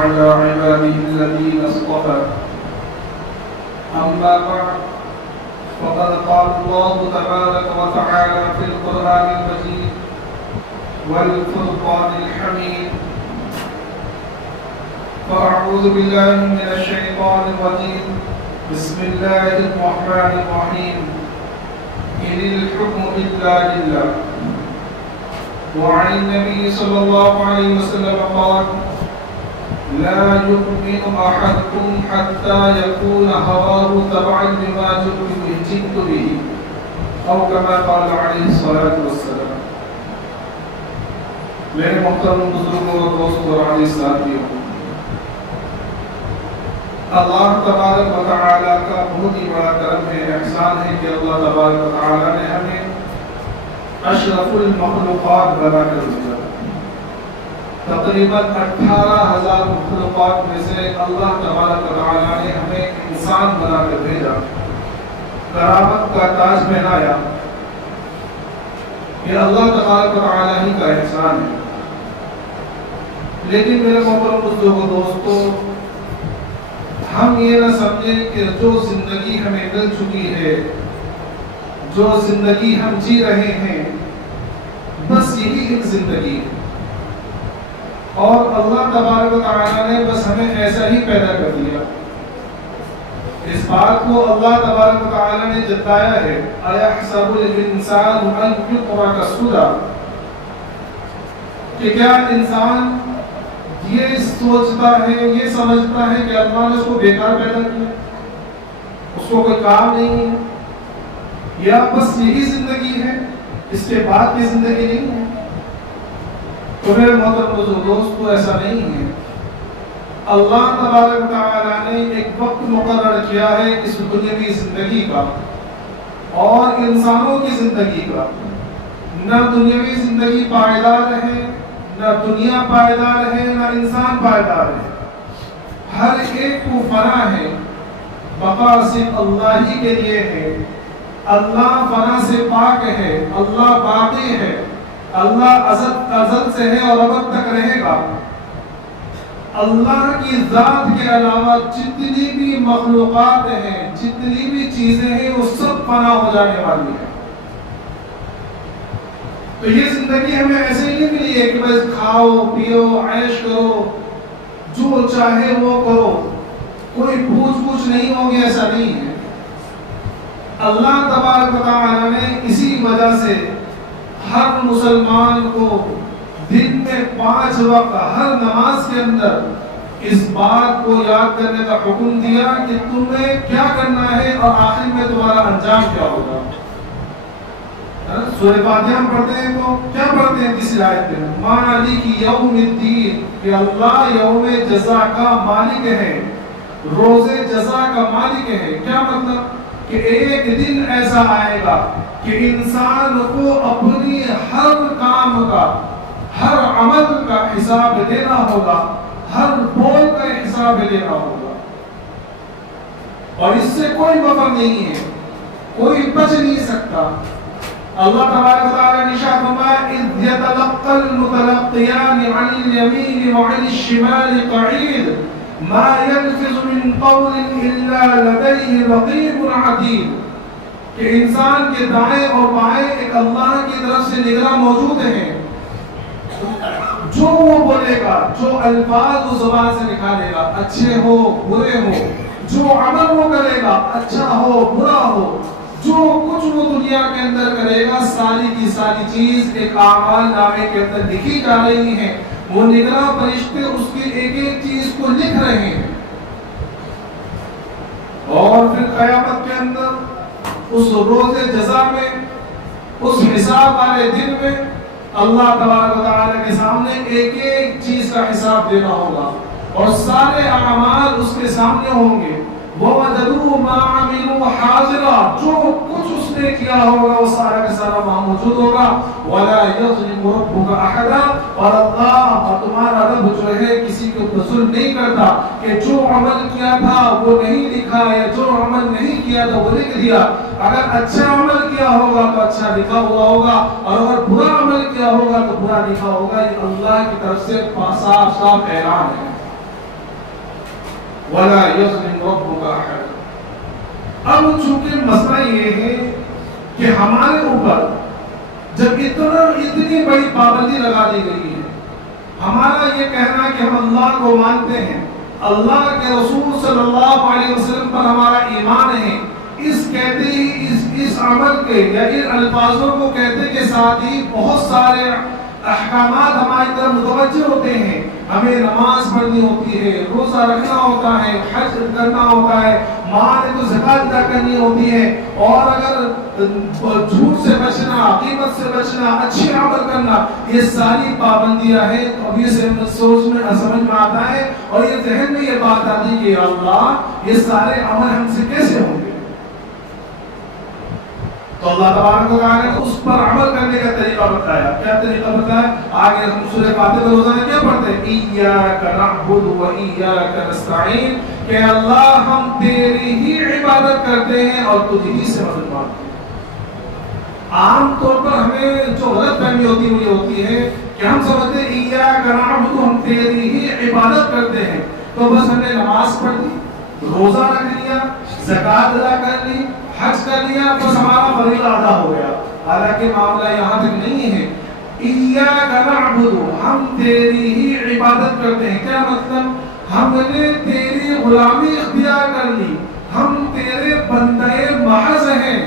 على عباده الذين اصطفى أما بعد فقد قال الله تبارك وتعالى في القرآن المجيد والفرقان الحميد فأعوذ بالله من الشيطان الرجيم بسم الله الرحمن الرحيم إن الحكم إلا لله وعن النبي صلى الله عليه وسلم قال لا يؤمن أحدكم حتى يكون هواه تبعا لما جئت به أو كما قال عليه الصلاة والسلام. میرے محترم بزرگوں اور دوستوں اور عزیز ساتھیوں، اللہ تبارک و تعالیٰ کا بہت ہی بڑا کرم ہے، احسان ہے کہ اللہ تبارک و تعالیٰ نے ہمیں اشرف المخلوقات بنا کر بھیجا۔ تقریباً 18,000 مخلوقات میں سے اللہ تبارک و تعالیٰ نے ہمیں انسان بنا کر بھیجا، کرامت کا تاج پہنایا۔ یہ اللہ تبارک و تعالیٰ ہی کا احسان ہے۔ لیکن میرے محترم بزرگوں دوستوں، ہم یہ نہ سمجھیں کہ جو زندگی ہمیں مل چکی ہے، جو زندگی ہم جی رہے ہیں، بس یہی ایک زندگی ہے اور اللہ تبارک و تعالیٰ نے بس ہمیں ایسا ہی پیدا کر دیا۔ اس بات کو اللہ تبارک و تعالیٰ نے جتایا ہے، اَيَحْسَبُ الْإِنسَانُ أَن يُتْرَكَ سُدًى، کہ کیا انسان یہ سوچتا ہے، یہ سمجھتا ہے کہ اللہ نے اس کو بیکار پیدا کیا، اس کو کوئی کام نہیں ہے، یا بس یہی زندگی ہے، اس کے بعد کی زندگی نہیں ہے؟ تو میرے محترم دوستو، ایسا نہیں ہے۔ اللہ تبارک و تعالیٰ نے ایک وقت مقرر کیا ہے اس دنیاوی زندگی کا اور انسانوں کی زندگی کا۔ نہ دنیاوی زندگی پائیدار ہے، نہ دنیا پائیدار ہے، نہ انسان پائیدار ہے۔ ہر ایک کو فنا ہے، بقا صرف اللہ ہی کے لیے ہے۔ اللہ فنا سے پاک ہے، اللہ باقی ہے، اللہ ازل سے ہے اور ابد تک رہے گا۔ اللہ کی ذات کے علاوہ جتنی بھی مخلوقات ہیں، جتنی بھی چیزیں ہیں، وہ سب فنا ہو جانے والی ہیں۔ تو یہ زندگی ہمیں ایسے ہی نہیں ملی ہے کہ بس کھاؤ پیو عیش کرو، جو چاہے وہ کرو، کوئی پوچھ نہیں ہوگی، ایسا نہیں ہے۔ اللہ تبارک و تعالیٰ نے اسی وجہ سے ہر مسلمان کو دن میں 5 وقت ہر نماز کے اندر اس بات کو یاد کرنے کا حکم دیا کہ تمہیں کیا کرنا ہے اور آخر میں تمہارا انجام کیا ہوگا۔ سورہ فاتحہ ہم پڑھتے ہیں تو کیا پڑھتے ہیں کسی آیت میں؟ مالک یوم الدین، کہ اللہ یوم جزا کا مالک ہے، روز جزا کا مالک ہے۔ کیا مطلب؟ کہ ایک دن ایسا آئے گا کہ انسان کو اپنی ہر کام کا، ہر عمل کا حساب دینا ہوگا، ہر بول کا حساب دینا ہوگا، اور اس سے کوئی مفر نہیں ہے، کوئی بچ نہیں سکتا۔ اللہ تبارک و تعالیٰ نے ارشاد فرمایا اذ يتلقى المتلقيان عن اليمين وعن الشمال قعيد ما يلفظ من قول الا لديه رقيب عتيد، کہ انسان کے دائیں اور بائیں ایک اللہ کی طرف سے نگراں موجود ہیں۔ جو وہ بولے گا، جو الفاظ وہ زبان سے نکالے گا، اچھے ہو برے ہو، جو عمل وہ کرے گا، اچھا ہو برا ہو، جو کچھ وہ دنیا کے اندر کرے گا، ساری کی ساری چیز ایک اعمال نامے کے اندر لکھی جا رہی ہیں۔ وہ نگراں فرشتے اس کی ایک ایک چیز کو لکھ رہے ہیں، اور پھر قیامت کے اندر اس روز جزا میں، اس حساب والے دن میں اللہ تبارک و تعالیٰ کے سامنے ایک ایک چیز کا حساب دینا ہوگا، اور سارے اعمال اس کے سامنے ہوں گے۔ وَوَجَدُوا مَا عَمِلُوا حَاضِرًا، جو کچھ اس نے کیا ہوگا وہ سارا کا سارا وہاں موجود ہوگا۔ وَلَا يَظْلِمُ رَبُّكَ أَحَدًا، اور اللہ اور تمہارا رب جو ہے کسی کو ظلم نہیں کرتا کہ جو عمل کیا تھا وہ نہیں لکھا، یا جو عمل نہیں کیا تھا وہ لکھ دیا۔ اگر اچھا عمل کیا ہوگا تو اچھا لکھا ہوا ہوگا، اور اگر برا عمل کیا ہوگا تو برا لکھا ہوگا۔ یہ اللہ کی طرف سے صاف صاف اعلان ہے۔ ولا يظلم ربك احد۔ اب چونکہ مسئلہ یہ ہے کہ ہمارے اوپر جب اتنی بڑی پابندی لگا دی گئی ہے، ہمارا یہ کہنا کہ ہم اللہ کو مانتے ہیں، اللہ کے رسول صلی اللہ علیہ وسلم پر ہمارا ایمان ہے، اس کہتے ہی اس عمل کے یا ان الفاظوں کو کہتے کے ساتھ ہی بہت سارے احکامات ہماری طرف متوجہ ہوتے ہیں۔ ہمیں نماز پڑھنی ہوتی ہے، روزہ رکھنا ہوتا ہے، حج کرنا ہوتا ہے، مال کو زکات ادا کرنی ہوتی ہے، اور اگر جھوٹ سے بچنا، غیبت سے بچنا، اچھے عمل کرنا، یہ ساری پابندیاں ہیں۔ تو اب یہ سوچ میں سمجھ میں آتا ہے اور یہ ذہن میں یہ بات آتی ہے کہ اللہ یہ سارے عمل ہم سے کیسے ہوں گے؟ تو اللہ تبارک و تعالیٰ نے اس پر عمل کرنے کا طریقہ بتایا۔ کیا طریقہ بتایا؟ آگے ہم سورہ فاتحہ میں روزانہ کیا پڑھتے ہیں؟ ایاک نعبد و ایاک نستعین، کہ اللہ ہم تیری ہی عبادت کرتے ہیں اور تجھ ہی سے مدد مانگتے ہیں۔ عام طور پر ہمیں جو غلط فہمی ہوتی ہے کہ ہم سمجھتے ہیں ایاک نعبد، ہم تیری ہی عبادت کرتے ہیں، تو بس ہم نے نماز پڑھ لی، روزہ رکھ لیا، زکات ادا کر لی، حج کر لیا، بس ہمارا فریضہ ادا ہو گیا۔ حالانکہ معاملہ یہاں تک نہیں ہے۔ ایاک نعبد، ہم تیری ہی عبادت کرتے ہیں، کیا مطلب؟ ہم نے تیری غلامی اختیار کر لی، ہم تیرے بندے محض ہیں۔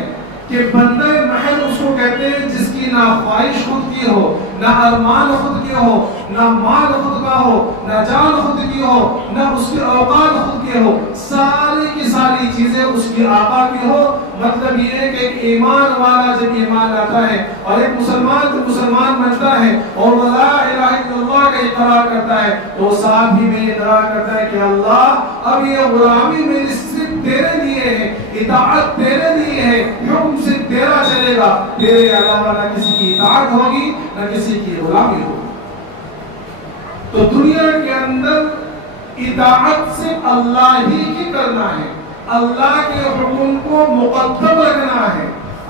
کہ بندے محض اس کو کہتے ہیں جس کی نہ خواہش خود کی ہو، نہ ارمان خود کی ہو، نہ مال خود کا ہو، نہ جان خود کی ہو، نہ اس کے اوقات خود کے ہو، ساری کی ساری چیزیں اس کی آقا کی ہو۔ مطلب یہ ہے کہ ایک ایمان والا جب ایمان لاتا ہے اور ایک مسلمان جب مسلمان بنتا ہے اور وہ لا الہ الا اللہ کا اقرار کرتا ہے، تو ساتھ ہی میں اقرار کرتا ہے کہ اللہ اب یہ غلامی میری صرف تیرے لیے ہے، اطاعت تیرے لیے ہے، حکم صرف تیرا چلے گا، تیرے علاوہ نہ کسی کی اطاعت ہوگی نہ کسی کی غلامی ہوگی۔ تو دنیا کے اندر اطاعت صرف اللہ ہی کی کرنا ہے، اللہ کے حکم کو مقدم رکھنا ہے،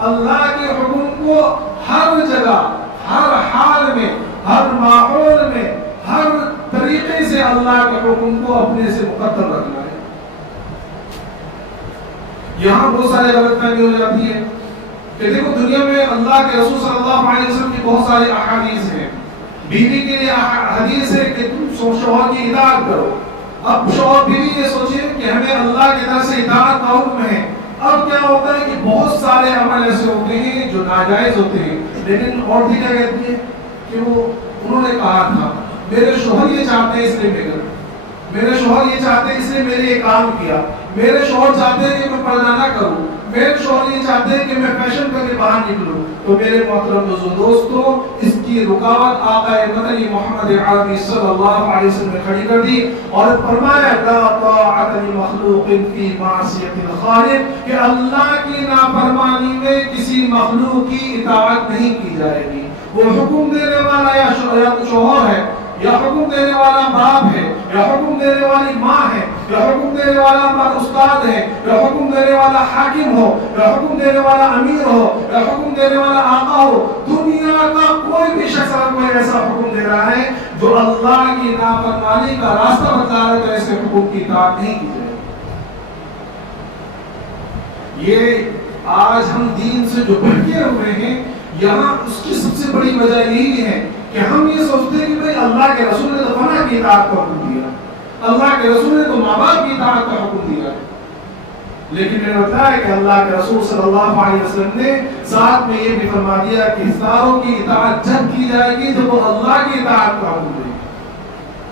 اللہ کے حکم کو ہر جگہ، ہر حال میں، ہر ماحول میں، ہر طریقے سے اللہ کے حکم کو اپنے سے مقدم رکھنا ہے۔ یہاں بہت سارے غلط فہمی ہو جاتی ہے کہ دیکھو دنیا میں اللہ کے رسول صلی اللہ علیہ وسلم کی بہت ساری احادیث ہیں۔ بیوی کے لیے حدیث ہے کہ تم شوہر کی اطاعت کرو۔ اب شوہر بیوی یہ سوچے کہ ہمیں اللہ کی طرف سے اطاعت کا حکم ہے۔ اب کیا ہوتا ہے کہ بہت سارے عمل ایسے ہوتے ہیں جو ناجائز ہوتے ہیں، لیکن عورتیں کیا کہتی ہیں کہ انہوں نے کہا تھا میرے شوہر یہ چاہتے ہیں اس لیے میں کروں، میرے شوہر یہ چاہتے ہیں اس لیے میں نے یہ کام کیا، میرے شوہر چاہتے ہیں کہ میں پردہ نہ کروں، میرے شوہر یہ چاہتے ہیں کہ میں فیشن کر کے باہر نکلوں۔ تو میرے محترم دوستو، اس کی رکاوٹ آقا مدنی محمد عربی صلی اللہ علیہ وسلم نے کھڑی کر دی اور فرمایا لا طاعت لمخلوق فی معصیت الخالق، کہ اللہ کی نافرمانی میں کسی مخلوق کی اطاعت نہیں کی جائے گی۔ وہ حکم دینے والا یا شوہر ہے، یا حکم دینے والا باپ ہے، یا حکم دینے والی ماں ہے، یا حکم دینے والا استاد ہے، یا حکم دینے والا حاکم ہو، یا حکم دینے والا امیر ہو، یا حکم دینے والا آقا ہو، دنیا کا کوئی بھی شخص اگر کوئی ایسا حکم دے رہا ہے جو اللہ کی نافرمانی کا راستہ بتا رہا ہے تو ایسے حکم کی اطاعت نہیں کی جائے۔ یہ آج ہم دین سے جو بھٹکے ہوئے ہیں، یہاں اس کی سب سے بڑی وجہ یہی ہے کہ ہم یہ سوچتے ہیں کہ بھئی اللہ کے رسول نے تو فنا کی اطاعت کا حکم دیا، اللہ کے رسول نے تو ماں باپ کی اطاعت کا حکم دیا، لیکن میں نے بتایا کہ اللہ کے رسول صلی اللہ علیہ وسلم نے ساتھ میں یہ بھی فرما دیا کہ ساروں کی اطاعت جب کی جائے گی جب وہ اللہ کی اطاعت کا حکم دے گی،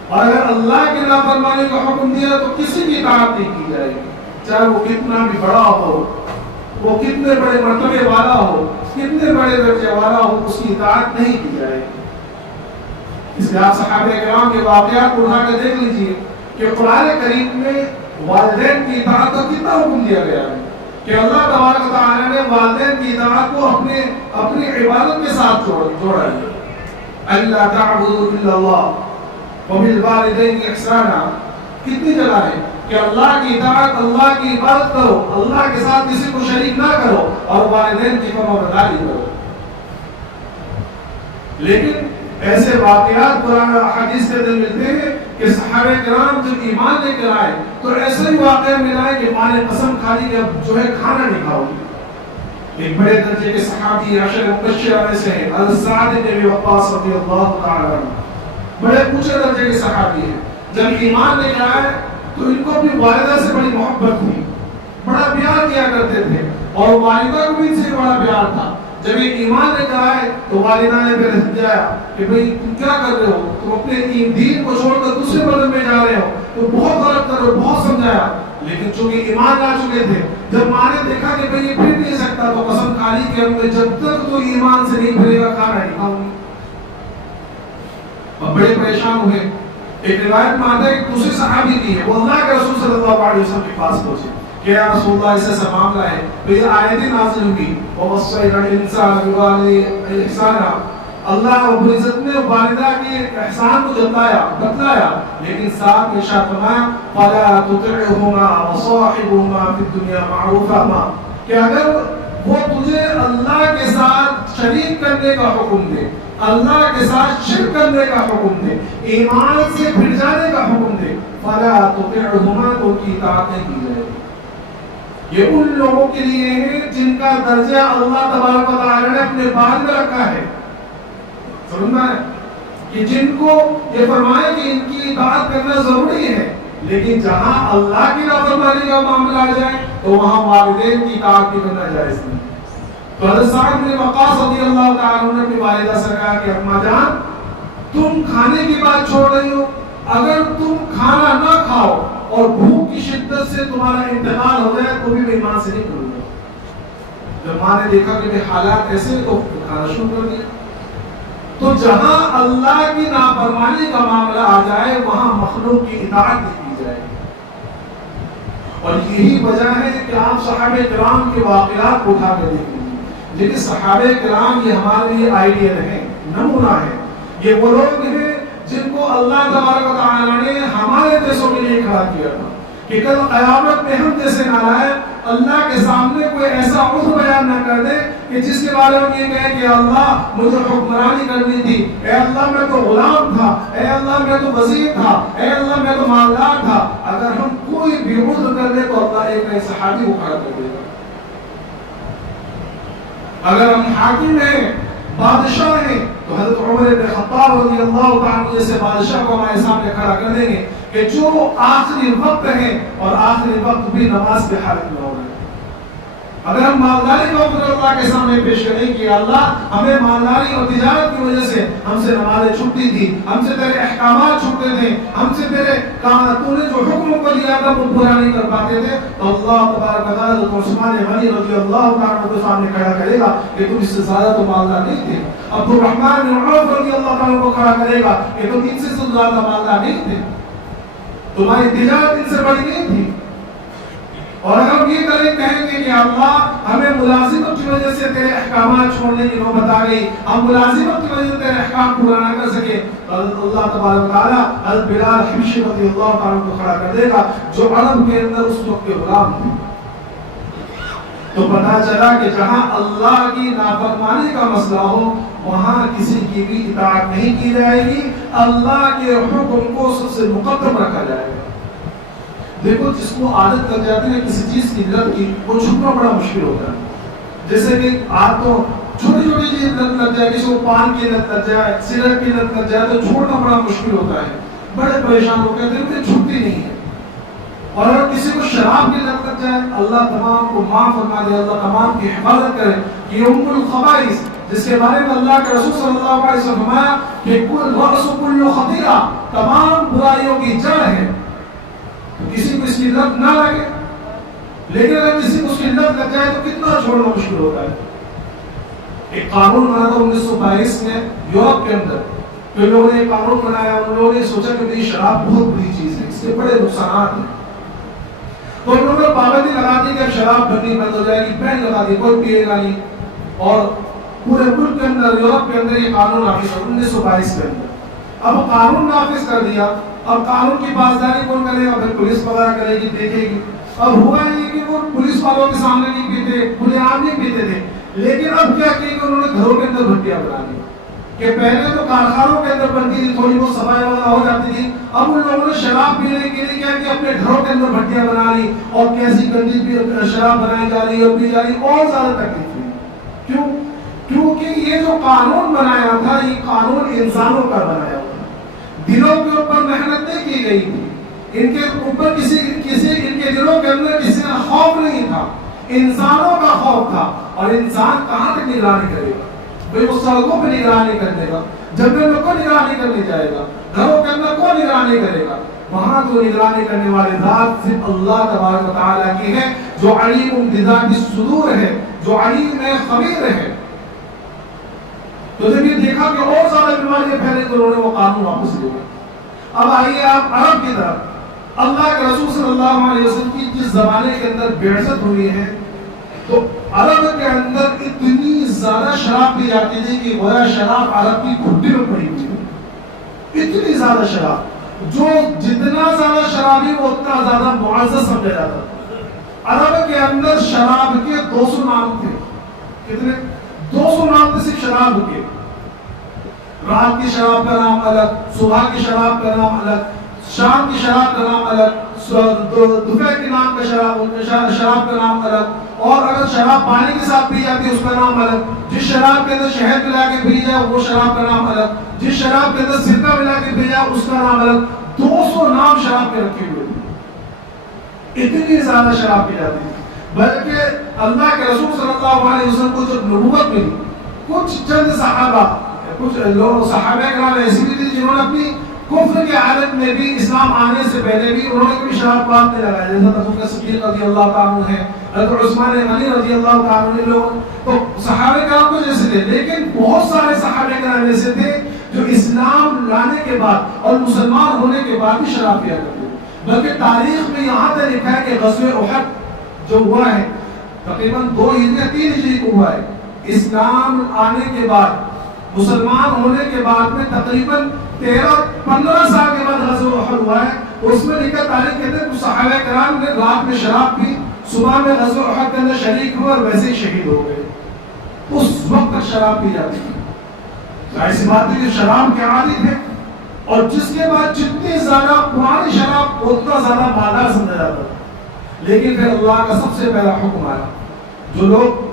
اور اگر اللہ کی نافرمانی کا حکم دیا تو کسی کی اطاعت نہیں کی جائے گی، چاہے وہ کتنا بھی بڑا ہو، وہ کتنے بڑے مرتبے والا ہو، کتنے بڑے درجے والا ہو، اس کی اطاعت نہیں کی جائے گی۔ اس لیے آپ صحابہ کرام کے واقعات کو اٹھا کے دیکھ لیجئے کہ قرآن کریم میں والدین کی اطاعت کا کتنا حکم دیا گیا ہے کہ اللہ تبارک و تعالی نے والدین کی اطاعت کو اپنی عبادت کے ساتھ جوڑا ہے۔ اللہ تعبدوا الا اللہ وبالوالدین احسانا، کتنی جگہ ہے کہ اللہ کی اطاعت، اللہ کی عبادت کرو، اللہ کے ساتھ کسی کو شریک نہ کرو اور والدین کی فرمانبرداری کرو۔ لیکن ایسے واقعات قرآن حدیث کے اندر ملتے ہیں کہ صحابہ کرام جب ایمان لے کر آئے تو ایسا ہی واقعہ ملا ہے کہ ماں نے قسم کھا لی کہ اب جو ہے کھانا نہیں کھاؤ گی۔ ایک بڑے درجے کے صحابی عشر مبشرہ میں سے ہیں حضرت سعد بن ابی وقاص رضی اللہ تعالی عنہ، بڑے اونچے درجے کے صحابی ہیں۔ جب ایمان لے کر آئے تو ان کو اپنی والدہ سے بڑی محبت تھی، بڑا پیار کیا کرتے تھے، اور والدہ کو بھی ان سے بڑا پیار تھا۔ جب یہ ایمان لے کر آئے تو والدہ نے پھر سمجھایا کہ بھئی تم کیا کر رہے ہو، تم اپنے دین کو چھوڑ کر دوسرے مذہب میں جا رہے ہو، تو بہت غلط کر رہے ہو، بہت سمجھایا۔ لیکن چونکہ ایمان لا چکے تھے، جب ماں نے دیکھا کہ بھئی یہ پھر نہیں سکتا تو قسم کھا لی کہ جب تک تو ایمان سے نہیں پھرے گا کھانا نہیں کھاؤں گی۔ اب بڑے پریشان ہوئے۔ ایک روایت میں آتا ہے کہ دوسرے صحابی کی ہے، وہ اللہ کے رسول صلی اللہ علیہ وسلم کے پاس پہنچے کہ یا رسول اللہ اس سے معاملہ ہے، تو یہ آیتیں نازل ہوئی وَوَصَّيْنَا الْإِنسَانَ بِوَالِدَيْهِ إِحْسَانًا، اللہ رب العزت نے والدہ کے احسان کو بتلایا، لیکن ساتھ میں ارشاد فرمایا فَلَا تُطِعْهُمَا وَصَاحِبْهُمَا فِي الدُّنْيَا مَعْرُوفًا، کہ اگر وہ تجھے اللہ کے ساتھ شریک کرنے کا حکم دے، اللہ کے ساتھ شرک کرنے کا حکم دے، ایمان سے پھر جانے کا حکم دے، فَلَا تُطِعْهُمَا، تو کی اطاعت نہیں کی جائے گی۔ یہ ان لوگوں کے لیے ہے جن کا درجہ اللہ تبارک و تعالی نے اپنے بال میں رکھا ہے، سمجھنا ہے کہ جن کو یہ فرمایا کہ ان کی اطاعت کرنا ضروری ہے، لیکن جہاں اللہ کی نافرمانی کا معاملہ آ جائے تو وہاں والدین کی اطاعت بھی کرنا جائز نہیں۔ تو حضرت سعد بن وقاص رضی اللہ تعالی عنہ نے اپنی والدہ سے کہا کہ اماں جان تم کھانے کی بات چھوڑ رہی ہو، اگر تم کھانا نہ کھاؤ اور بھوک کی شدت سے تمہارا انتقال ہو جائے تو بھی میں ایمان سے نہیں کروں گا۔ جب ماں نے دیکھا کہ حالات ایسے تو کھانا شروع کر دیا۔ تو جہاں اللہ کی نافرمانی کا معاملہ آ جائے وہاں مخلوق کی اطاعت نہیں کی جائے، اور یہی وجہ ہے کہ آپ صحابہ کرام کے واقعات کو اٹھا کر دیکھیں، لیکن صحابہ کرام یہ ہمارے لیے آئیڈیل ہیں، نمونہ ہے۔ یہ وہ لوگ ہیں جن کو اللہ تبارک و تعالی نے ہمارے جیسوں کے لیے کھڑا کیا تھا کہ کل قیامت میں ہم جیسے نالائق اللہ کے سامنے کوئی ایسا عذر بیان نہ کر دے کہ جس کے بارے میں یہ کہے کہ اللہ مجھے حکمرانی کرنی تھی، اے اللہ میں تو غلام تھا، اے اللہ میں تو وزیر تھا، اے اللہ میں تو مالدار تھا۔ اگر ہم کوئی بھی عذر کر دے تو اللہ ایک نئے صحابی کو کھڑا کر دے گا۔ اگر ہم حاکم ہیں، بادشاہ ہیں، تو حضرت عمر بن خطاب رضی اللہ تعالیٰ عنہ جیسے بادشاہ کو ہمارے سامنے کھڑا کر دیں گے کہ جو آخری وقت ہے اور آخری وقت بھی نماز کے حالت میں ہو رہے ہیں۔ اگر ہم مالداری کو اللہ کے سامنے پیش کریں کہ اللہ ہمیں مالداری اور تجارت کی وجہ سے ہم سے نمازیں چھوٹتی تھی، ہم سے تیرے احکامات چھوٹتے تھے، ہم سے تیرے تو نے جو حکم کو دیا تھا وہ پورا نہیں کر پاتے تھے، تو اللہ تبارک و تعالیٰ حضرت عثمان غنی رضی اللہ تعالیٰ عنہ کے سامنے کھڑا کرے گا کہ تم اس سے زیادہ تو مالدار نہیں تھے۔ عبد الرحمن بن عوف رضی اللہ تعالیٰ کو کھڑا کرے گا کہ تم ان سے زیادہ مالدار نہیں تھے، تمہاری تجارت ان سے بڑی نہیں تھی۔ اور اگر ہم یہ کہیں گے کہ اللہ ہمیں ملازمت کی وجہ سے تیرے احکامات چھوڑنے کی نوبت آ گئی، ہم ملازمت کی وجہ سے تیرے احکام پورا نہ کر سکے، تو اللہ تبارک و تعالیٰ حضرت بلال حبشی رضی اللہ تعالیٰ کو کھڑا کر دے گا جو عرب کے اندر اس وقت کے غلام تھے۔ تو پتہ چلا کہ جہاں اللہ کی نافرمانی کا مسئلہ ہو وہاں کسی کی بھی اطاعت نہیں کی جائے گی، اللہ کے حکم کو سب سے مقدم رکھا جائے گا۔ دیکھو جس کو عادت لگ جاتی ہے کسی چیز کی لت کی، وہ چھوڑنا بڑا مشکل ہوتا ہے۔ جیسے کہ آپ کو چھوٹی چھوٹی چیز لت لگ جائے، کسی کو پان کی لت لگ جائے، سگریٹ کی لت لگ جائے تو چھوڑنا بڑا مشکل ہوتا ہے، بڑے پریشان ہو کے دل میں چھوٹتی نہیں ہے۔ اور اگر کسی کو شراب کی لت لگ جائے، اللہ تمام کو معاف فرما دے، اللہ تمام کی حفاظت کرے کہ ام الخبائث جس کے بارے میں اللہ کے رسول صلی اللہ علیہ وسلم فرمایا کہ کل رأس کل خطیئہ، تمام برائیوں کی جڑ ہے۔ کسی کو اس کی لت نہ لگے، لیکن اگر کسی کو اس کی لت لگ جائے تو کتنا چھوڑنا مشکل ہوتا ہے۔ ایک قانون بنا تھا 1922 میں یورپ کے اندر، جو لوگوں نے قانون بنایا ان لوگوں نے سوچا کہ یہ شراب بہت بری چیز ہے، اس کے بڑے نقصانات ہیں، تو ان لوگوں نے پابندی لگا دی کہ اب شراب بننی بند ہو جائے گی، بین لگا دی، کوئی پیے گا نہیں، اور پورے ملک کے اندر یورپ کے اندر یہ قانون نافذ ہوا 1922 کے اندر۔ اب قانون نافذ کر دیا، اب قانون کی پاسداری کون کرے گا؟ پولیس وغیرہ کرے گی، دیکھے گی۔ اب ہوا یہ کہ وہ پولیس والوں کے سامنے نہیں پیتے، کھلے عام نہیں پیتے تھے، لیکن اب کیا کہ انہوں نے گھروں کے اندر بھٹیاں بنا دی، کہ پہلے تو کارخانوں کے اندر بنتی تھی، تھوڑی بہت صفائی وغیرہ ہو جاتی تھی، اب ان لوگوں نے شراب پینے کے لیے کیا کہ اپنے گھروں کے اندر بھٹیاں بنا لی اور کیسی گندی شراب بنائی جا رہی ہے اور پی جا رہی ہے، اور زیادہ تکلیف ہوئی. کیوں؟ کیونکہ یہ جو قانون بنایا تھا یہ قانون انسانوں کا بنایا تھا. دلوں کے اوپر محنت نہیں کی گئی تھی، ان کے اوپر کسی ان کے دلوں کے اندر کسی کا خوف نہیں تھا، انسانوں کا خوف تھا. اور انسان کہاں تک نگرانی کرے گا؟ بھئی وہ سڑکوں پہ نگرانی کرنے گا، جنگل میں کون نگرانی کرنے جائے گا، گھروں کے اندر کون نگرانی کرے گا؟ وہاں تو نگرانی کرنے والے ذات صرف اللہ تبارک و تعالیٰ کی ہے، جو علیم بذات الصدور ہے، جو علیم خبیر ہے. تو جب یہ دیکھا کہ اور زیادہ بیماریاں پھیلے تو انہوں نے وہ قانون واپس لے لیا. اب آئیے آپ عرب کی طرف. اللہ کے رسول صلی اللہ علیہ وسلم کی جس زمانے کے اندر بعثت ہوئی ہے تو عرب کے اندر اتنی زیادہ شراب پی جاتی تھی کہ گویا شراب عرب کی گھٹی میں پڑی ہوئی ہے. اتنی زیادہ شراب، جو جتنا زیادہ شرابی وہ اتنا زیادہ معزز سمجھا جاتا تھا. عرب کے اندر شراب کے 200 نام تھے. کتنے؟ 200 نام تھے صرف شراب کے. رات کی شراب کا نام الگ، صبح کی شراب کا نام الگ، شام کی شراب کا نام الگ، دوپہر کے نام کا شراب کا نام الگ، اور اگر شراب پانی کے ساتھ پی جاتی ہے اس کا نام الگ. جس شراب کے اندر شہد ملا کے پی جائے وہ شراب کا نام الگ، جس شراب کے اندر سرکہ ملا کے پی جائے اس کا نام الگ. 200 نام شراب کے رکھے ہوئے تھے. اتنی زیادہ شراب پی جاتی تھی. بلکہ اللہ کے رسول صلی اللہ علیہ وسلم کو جب نبوت ملی، کچھ چند صحابہ، کچھ لوگ صحابہ کرام ایسی بھی تھے جنہوں نے اپنی کفر کی حالت میں بھی اسلام آنے سے پہلے بھی انہوں نے کبھی شراب پاک نہیں لگایا. جیسا ابو بکر صدیق رضی اللہ تعالیٰ عنہ ہے، حضرت عثمان غنی رضی اللہ تعالیٰ عنہ، لوگ تو صحابہ کرام کو جیسے تھے. لیکن بہت سارے صحابہ کرام ایسے تھے جو اسلام لانے کے بعد اور مسلمان ہونے کے بعد بھی شراب پیا کرتے. بلکہ تاریخ میں یہاں تک لکھا ہے کہ غزوہ احد جو ہوا ہے تقریباً 2 ہجری 3 ہجری کو ہوا ہے. اسلام آنے کے بعد، مسلمان ہونے کے بعد میں تقریباً 13-15 سال کے بعد غزوہ احد ہوا ہے. اس میں لکھا تاریخ کہتے ہیں کہ صحابہ کرام نے رات میں شراب پی، صبح میں غزوہ احد کے اندر شریک ہوئے اور ویسے ہی شہید ہو گئے. اس وقت تک شراب پی جاتی تھی. ظاہر سی بات ہے کہ شراب کے عادی تھے، اور جس کے بعد جتنی زیادہ پرانی شراب اتنا زیادہ مالدار سمجھا جاتا تھا. لیکن پھر اللہ کا سب سے پہلا حکم آیا. جو لوگ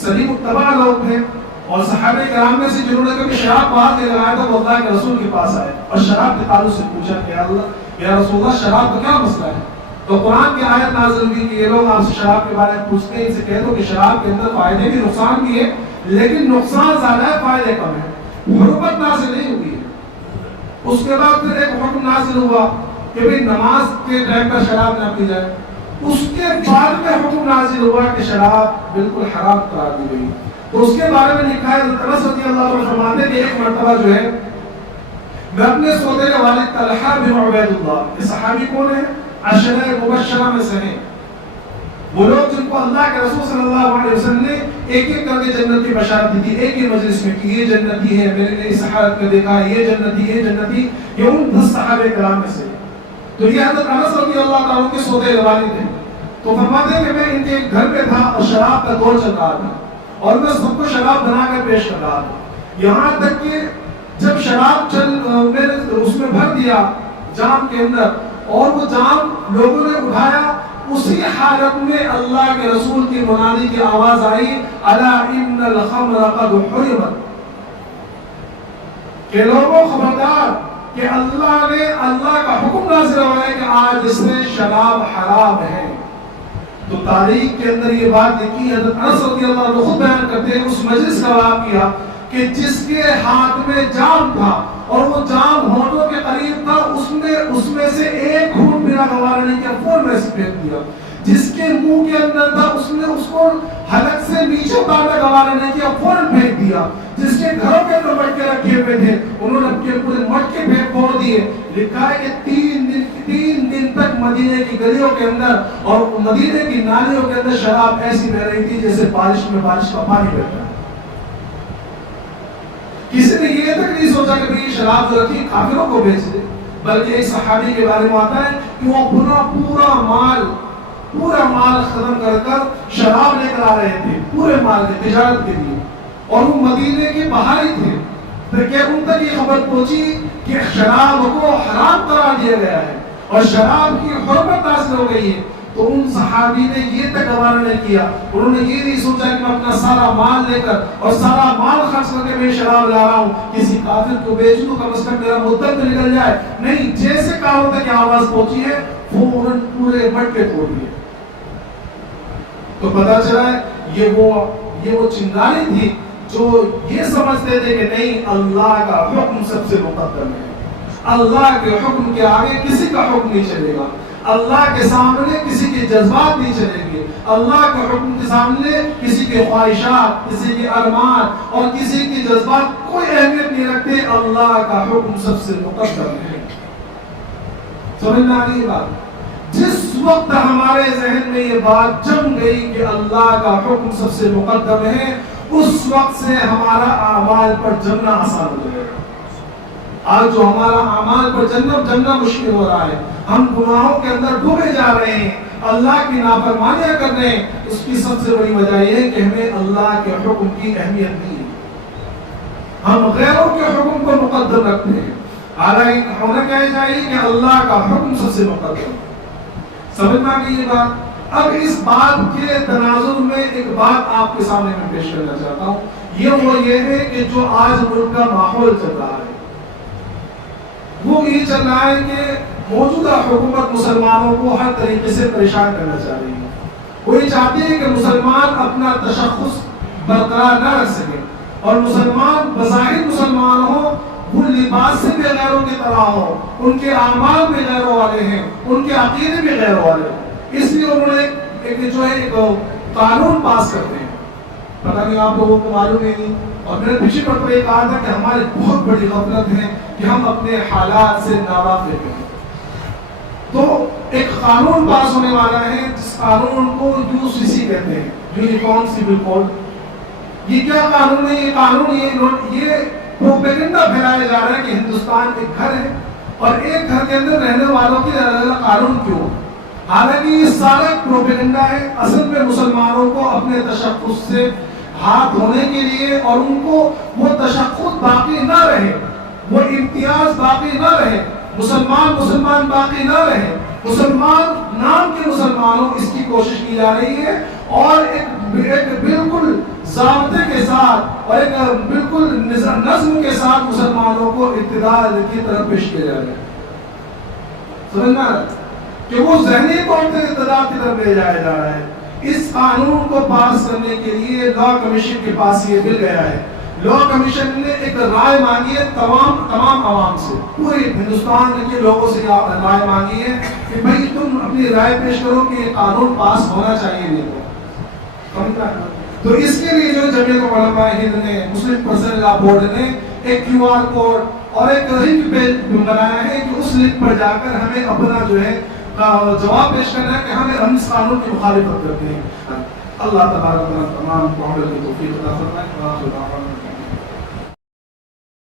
سلیم الطبع لوگ تھے اور صحابہ کرام میں سے جنہوں نے کبھی شراب باہر نہیں لگایا تھا وہ اللہ کے رسول کے پاس آئے اور شراب کے تعلق سے پوچھا کہ یا رسول اللہ شراب کا کیا مسئلہ ہے؟ تو قرآن کی آیت نازل ہوئی کہ یہ لوگ آپ سے شراب کے بارے میں پوچھتے ہیں، ان سے کہہ دو کہ شراب کے اندر فائدے بھی نقصان بھی ہے، لیکن نقصان زیادہ ہے فائدے کم ہے. حرمت نازل نہیں ہوئی ہے. اس کے بعد پھر ایک حکم نازل ہوا کہ بھئی نماز کے ٹائم پر شراب نہ پی جائے. اس کے بعد میں حکم نازل ہوا کہ شراب بالکل حرام قرار دی گئی. تو اس کے بارے میں لکھا ہے انس رضی اللہ عنہ فرماتے ہیں کہ ایک مرتبہ جو ہے میں اپنے سوتیلے والد طلحہ بن عبید اللہ، یہ صحابی کون ہے؟ عشرہ مبشرہ میں سے ہیں. وہ لوگ جن کو اللہ کے رسول صلی اللہ علیہ وسلم نے ایک ایک کر کے جنت کی بشارت دی تھی ایک ہی مجلس میں کہ یہ جنتی ہے، میں نے اس حالت میں دیکھا ہے، یہ جنتی، یہ جنتی. یہ ان 10 صحابہ کرام میں سے. تو یہ حضرت انس رضی اللہ تعالیٰ کے سوتیلے والد ہیں. تو فرماتے ہیں کہ میں ان کے گھر پہ تھا اور شراب کا دور چل رہا تھا اور میں سب کو شراب بنا کر پیش کر رہا تھا. یہاں تک کہ جب شراب میں نے اس میں بھر دیا جام کے اندر اور وہ جام لوگوں نے اٹھایا، اسی حالت میں اللہ کے رسول کی منادی کی آواز آئی الا ان الخمر قد حرمت، کہ لوگوں خبردار کہ اللہ کا حکم نازل ہوا ہے کہ آج اس میں شراب حرام ہے. تو تاریخ کے اندر یہ بات لکھی ہے، حضرت انس رضی اللہ عنہ خود بیان کرتے ہیں اس مجلس کا واقعہ کہ جس کے ہاتھ میں جام تھا اور وہ جام ہونٹوں کے قریب تھا، اس میں سے ایک گھونٹ میرا گوارا نہیں کیا، فوراً میں سے پھینک دیا. جس کے منہ کے اندر تھا اس نے اس کو حلق سے نیچے اتارنا گوارا نہیں کیا، فوراً پھینک دیا. جس کے گھروں کے اندر مٹکے رکھے ہوئے تھے انہوں نے اپنے پورے مٹکے پھینک پھوڑ دیے. لکھا ہے کہ 3 دن تک مدینے کی گلیوں کے اندر اور مدینے کی نالیوں کے اندر شراب ایسی بہ رہی تھی جیسے بارش میں بارش کا پانی بہتا ہے. کسی نے یہ تک نہیں سوچا کہ یہ شراب جو رکھی کافروں کو بیچ دے، بلکہ ایک صحابی کے بارے میں آتا ہے کہ وہ اپنا پورا مال ختم کر شراب لے کر آ رہے تھے پورے مال کی تجارت کے لیے، اور وہ مدینے کے باہر ہی تھے. کہ ان تک یہ خبر پہنچی کہ شراب کو حرام قرار دیا گیا ہے اور شراب کی حرمت حاصل ہو گئی ہے، تو ان صحابی نے یہ تک گوارا نہیں کیا، انہوں نے یہ نہیں سوچا کہ میں اپنا سارا مال لے کر اور سارا مال خرچ کر کے میں شراب لا رہا ہوں، کسی کافر کو بیچ دوں کم از کم میرا مدت تو نکل جائے. نہیں، جیسے کہا تک آواز پہنچی ہے فوراً پورے مٹکے توڑ دیے. تو پتا چلا ہے یہ وہ چنگاری تھی جو یہ سمجھتے تھے کہ نہیں، اللہ کا حکم سب سے مقدم ہے، اللہ کے حکم کے آگے کسی کا حکم نہیں چلے گا، اللہ کے سامنے کسی کے جذبات نہیں چلیں گے، اللہ کے حکم کے سامنے کسی کے خواہشات، کسی کے ارمان اور کسی کے جذبات کوئی اہمیت نہیں رکھتے. اللہ کا حکم سب سے مقدم ہے. سمجھنا آ رہی بات؟ جس وقت ہمارے ذہن میں یہ بات جم گئی کہ اللہ کا حکم سب سے مقدم ہے، اس وقت سے ہمارا اعمال پر جمنا آسان ہو جائے گا. آج جو ہمارا اعمال پر جمنا مشکل ہو رہا ہے، ہم گناہوں کے اندر ڈوبے جا رہے ہیں، اللہ کی نافرمانیاں کر رہے ہیں، اس کی سب سے بڑی وجہ یہ ہے کہ ہمیں اللہ کے حکم کی اہمیت نہیں ہے. ہم غیروں کے حکم کو مقدم رکھتے ہیں، حالانکہ ہونا کیا چاہیے کہ اللہ کا حکم سب سے مقدم. سمجھ میں آ گئی یہ بات؟ اب اس بات کے تناظر میں ایک بات آپ کے سامنے میں پیش کرنا چاہتا ہوں. یہ ہے کہ جو آج ملک کا ماحول چل رہا ہے وہ یہ چل رہا ہے کہ موجودہ حکومت مسلمانوں کو ہر طریقے سے پریشان کرنا چاہ رہی ہے. وہ یہ چاہتی ہے کہ مسلمان اپنا تشخص برقرار نہ رکھ سکے اور مسلمان بظاہر مسلمان ہوں، وہ لباس سے بھی غیروں کی طرح ہو، ان کے اعمال بھی غیروں والے ہیں، ان کے عقیدے بھی غیروں والے ہیں. اس لیے انہوں نے ایک قانون پاس کرتے ہیں. پتہ نہیں آپ لوگوں کو معلوم ہے نہیں، اور میں نے پچھلی مرتبہ یہ کہا تھا کہ ہماری بہت بڑی غفلت ہے کہ ہم اپنے حالات سے ناواقف ہیں. تو ایک قانون پاس ہونے والا ہے جس قانون کو UCC کہتے ہیں، یونیفارم سول کوڈ. یہ کیا قانون ہے؟ یہ قانون یہ پروپیگنڈا پھیلایا جا رہا ہے کہ ہندوستان ایک گھر ہے اور ایک گھر کے اندر رہنے والوں کے الگ الگ قانون کیوں. حالانکہ یہ سارا پروپیگنڈا ہے. اصل میں مسلمانوں کو اپنے تشخص سے ہاتھ دھونے کے لیے اور ان کو وہ تشخص باقی نہ رہے، وہ امتیاز باقی نہ رہے، مسلمان باقی نہ رہے، مسلمان نام کے مسلمانوں، اس کی کوشش کی جا رہی ہے. اور ایک بالکل ضابطے کے ساتھ اور ایک بالکل نظم کے ساتھ مسلمانوں کو اقتدار کی طرف پیش کیا جا رہا ہے. سمجھنا کہ وہ ذہنی طور سے اقتدار کی طرف لے جایا جا رہا ہے. اس قانون کو پاس کرنے کے لیے لا کمیشن کے پاس یہ بل گیا ہے. لا کمیشن نے ایک رائے مانگی ہے تمام عوام سے، پورے ہندوستان کے لوگوں سے رائے مانگی ہے کہ بھائی تم اپنی رائے پیش کرو کہ یہ قانون پاس ہونا چاہیے نہیں ہو. تو اس کے لیے جو جمعیت علماء ہند نے، مسلم پرسنل لا بورڈ نے ایک QR کوڈ اور ایک لنک پیج بنایا ہے کہ اس لنک پر جا کر ہمیں اپنا جو ہے جواب پیش کرنا ہے کہ ہم اس قانون کی مخالفت کرتے ہیں. اللہ تبارک و تعالی تمام معاملے کی توفیق عطا فرمائے.